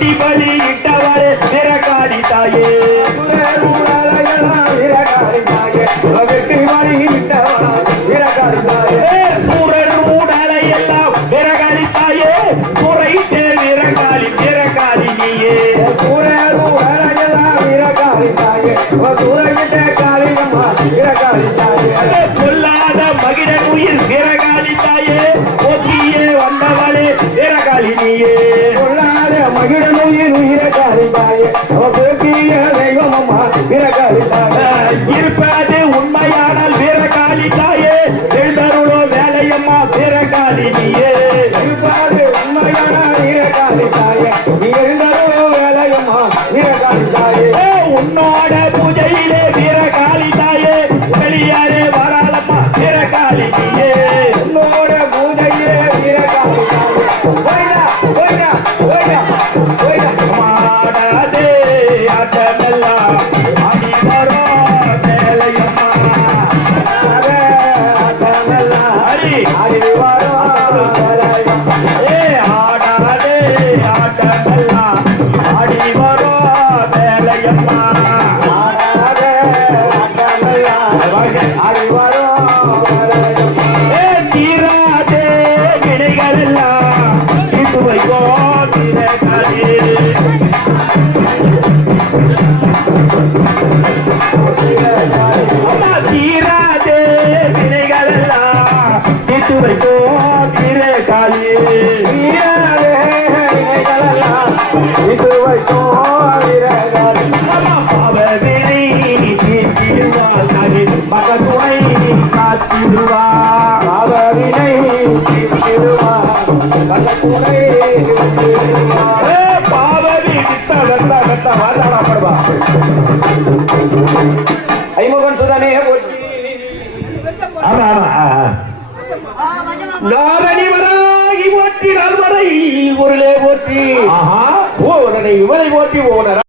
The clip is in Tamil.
வெட்டி பலி இட்டவரே வீரகாளி தாயே வெட்டி பலி இட்டவரே வீரகாளி தாயே சூரர் ஊடலை எல்லாம் வீரகாளி தாயே சூரை தேர் வீரகாளி வீரகாளி நீயே சூரர் ஊடலை எல்லாம் வீரகாளி தாயே சூரை தேர் காளியம்மா வீரகாளி தாயே சொல்லாத மகிழன் உயிர் வீரகாளி தாயே ஒத்தியே வந்தவளே வீரகாளி நீயே சொல்லாத மகிழன் உயிர் வீரகாளி தாயே ஒத்திய தெய்வமம்மா வீரகாளி தாயே இருப்பது உண்மையானால் வீரகாளி தாயே எழுந்தருளோ வேலையம்மா வீரகாளி நீயே இருப்பது உண்மையானால் வீரகாளி தாயே நீ எழுந்தருளோ வேலையம்மா வீரகாளி தாயே உன்னோட பூஜையிலே வீரகாளி தாயே வெளியாரே வராளம்மா வீரகாளி நீயே உன்னோட பூஜையிலே வீரகாளி மாடாதே ஆட்டமெல்லாம் ஆடி வரோ வேலையம்மா ஆட்டமெல்லாம் ஆடி வரோ வேலையம்மா ஆடாதே ஆட்டமெல்லாம் ஆடி வரோ வேலையம்மா ஆடாதே ஆட்டமெல்லாம் ஆடி வரோ வேலையம்மா தீராதே வினைகள் எல்லாம் இது வைக்கோ வீரகாளி தீராதே வினைகள் எல்லாம் இது வைக்கோ வீரகாளி தீராதே வினைகள் எல்லாம் இது வைக்கோ வீரகாளி பாவவினை தீர்த்திடுவாள் நகை மகத்துணை காத்திடுவாள் பாவவினை தீர்த்திடுவாள் மகத்துணை பாவவி கிட்ட கட்ட கட்ட வாதாடப்படுவா ஐமுகன் சுதமே ஆமா ஆமா நாரணி வராகி போற்றி நல்வரை பொருளே போற்றி ஓ உடனே இவரை போற்றி ஓனர்